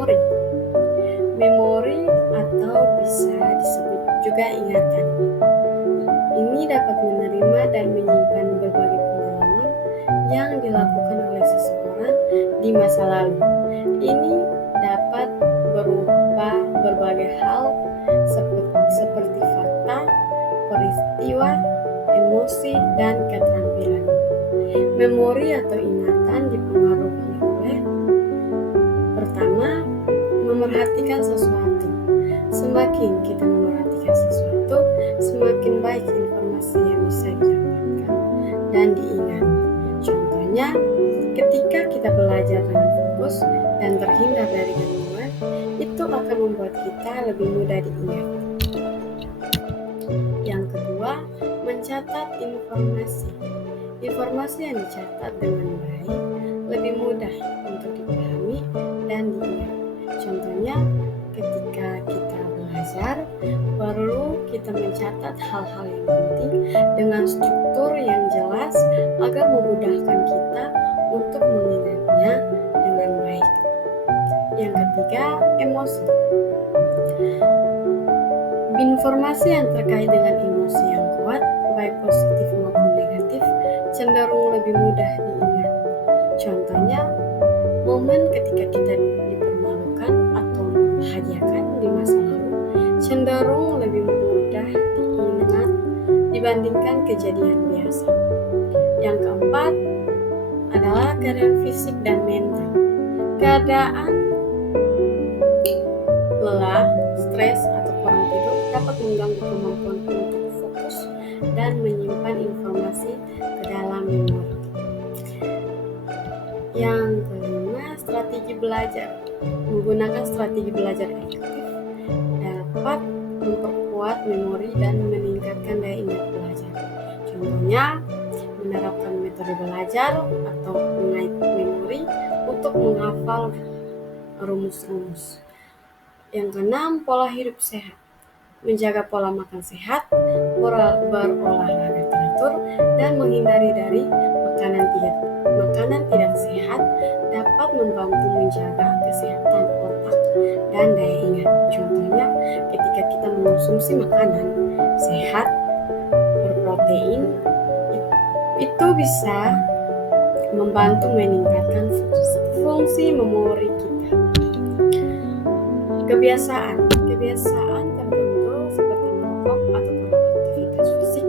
memori. Memori atau bisa disebut juga ingatan. Ini dapat menerima dan menyimpan berbagai pengalaman yang dilakukan oleh seseorang di masa lalu. Ini dapat berupa berbagai hal seperti fakta, peristiwa, emosi, dan keterampilan. Memori atau ingatan dipengaruhi oleh pertama, memerhatikan sesuatu. Semakin kita memerhatikan sesuatu, semakin baik informasi yang bisa didapatkan dan diingat. Contohnya, ketika kita belajar dengan fokus dan terhindar dari gangguan, itu akan membuat kita lebih mudah diingat. Yang kedua, mencatat informasi. Informasi yang dicatat dengan baik lebih mudah untuk dipahami dan diingat. Contohnya, ketika kita belajar, perlu kita mencatat hal-hal yang penting dengan struktur yang jelas agar memudahkan kita untuk mengingatnya dengan baik. Yang ketiga, emosi. Informasi yang terkait dengan emosi yang kuat, baik positif maupun negatif, cenderung lebih mudah diingat. Contohnya, momen ketika kita dipermalukan atau membahagiakan di masa lalu cenderung lebih mudah diingat dibandingkan kejadian biasa. Yang keempat adalah keadaan fisik dan mental. Keadaan lelah, stres, atau kurang tidur dapat mengganggu kemampuan untuk fokus dan menyimpan informasi ke dalam memori. Yang kelima, strategi belajar. Menggunakan strategi belajar efektif dapat memperkuat memori dan meningkatkan daya ingat belajar. Contohnya, menerapkan metode belajar atau mengait memori untuk menghafal rumus-rumus. Yang keenam, pola hidup sehat. Menjaga pola makan sehat, berolahraga teratur, dan menghindari dari makanan tidak sehat dapat membantu menjaga kesehatan otak dan daya ingat. Contohnya, ketika kita mengonsumsi makanan sehat berprotein, itu bisa membantu meningkatkan fungsi memori kita. Kebiasaan tertentu seperti merokok atau beraktivitas fisik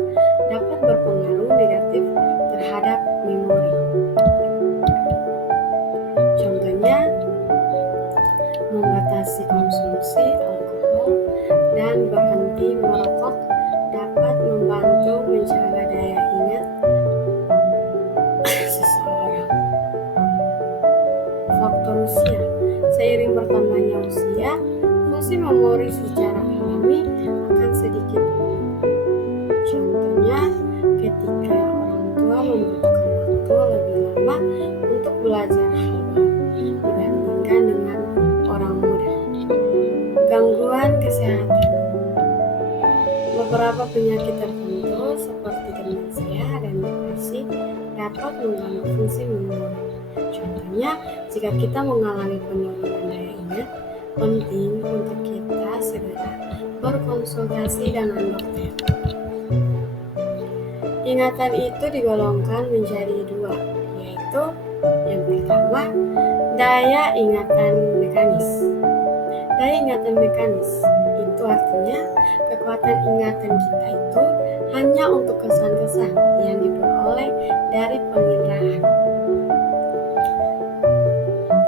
dapat berpengaruh negatif terhadap memori. Contohnya, membatasi konsumsi alkohol dan berhenti merokok dapat membantu menjaga daya ingat seseorang. Faktor usia. Seiring bertambahnya usia, fungsi memori secara alami akan sedikit berubah. Contohnya, ketika orang tua membutuhkan waktu lebih lama untuk belajar hal baru dibandingkan dengan orang muda. Gangguan kesehatan. Beberapa penyakit tertentu seperti demensia dan depresi dapat mengganggu fungsi memori. Contohnya, jika kita mengalami penurunan daya ingat, penting untuk kita segera berkonsultasi dengan dokter. Ingatan itu digolongkan menjadi dua, yaitu yang pertama, daya ingatan mekanis. Daya ingatan mekanis itu artinya kekuatan ingatan kita itu hanya untuk kesan-kesan yang diperoleh dari penginderaan.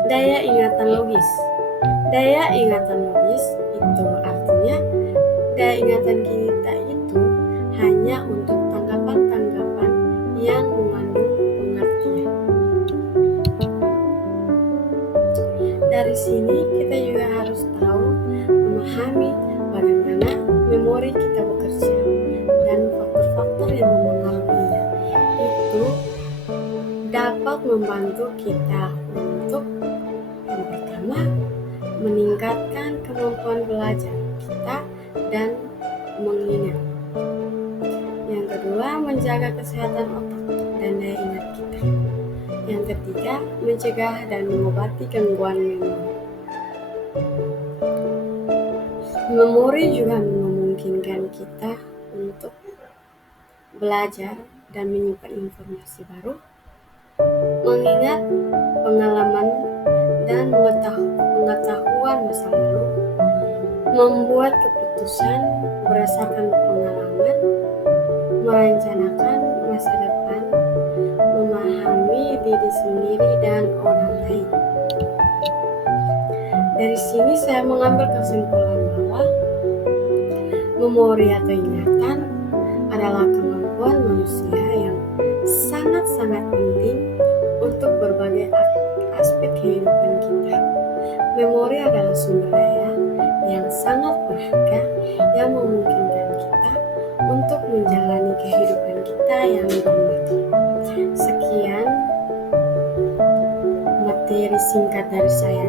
Daya ingatan logis. Daya ingatan logis itu artinya daya ingatan kita itu hanya untuk tanggapan-tanggapan yang mengandung pengertian. Dari sini kita juga harus tahu memahami bagaimana memori kita bekerja dan faktor-faktor yang memengaruhinya. Itu dapat membantu kita untuk yang pertama, meningkatkan kemampuan belajar kita dan mengingat. Yang kedua, menjaga kesehatan otak dan daya ingat kita. Yang ketiga, mencegah dan mengobati gangguan memori. Memori juga memungkinkan kita untuk belajar dan menyimpan informasi baru, mengingat pengalaman dan pengetahuan masa lalu, membuat keputusan berdasarkan pengalaman, merencanakan masa depan, memahami diri sendiri dan orang lain. Dari sini saya mengambil kesimpulan bahwa memori atau ingatan adalah kemampuan manusia yang sangat-sangat penting untuk berbagai aspek kehidupan kita. Memori adalah sumber daya yang sangat berharga yang memungkinkan kita untuk menjalani kehidupan kita yang bermakna. Sekian materi singkat dari saya,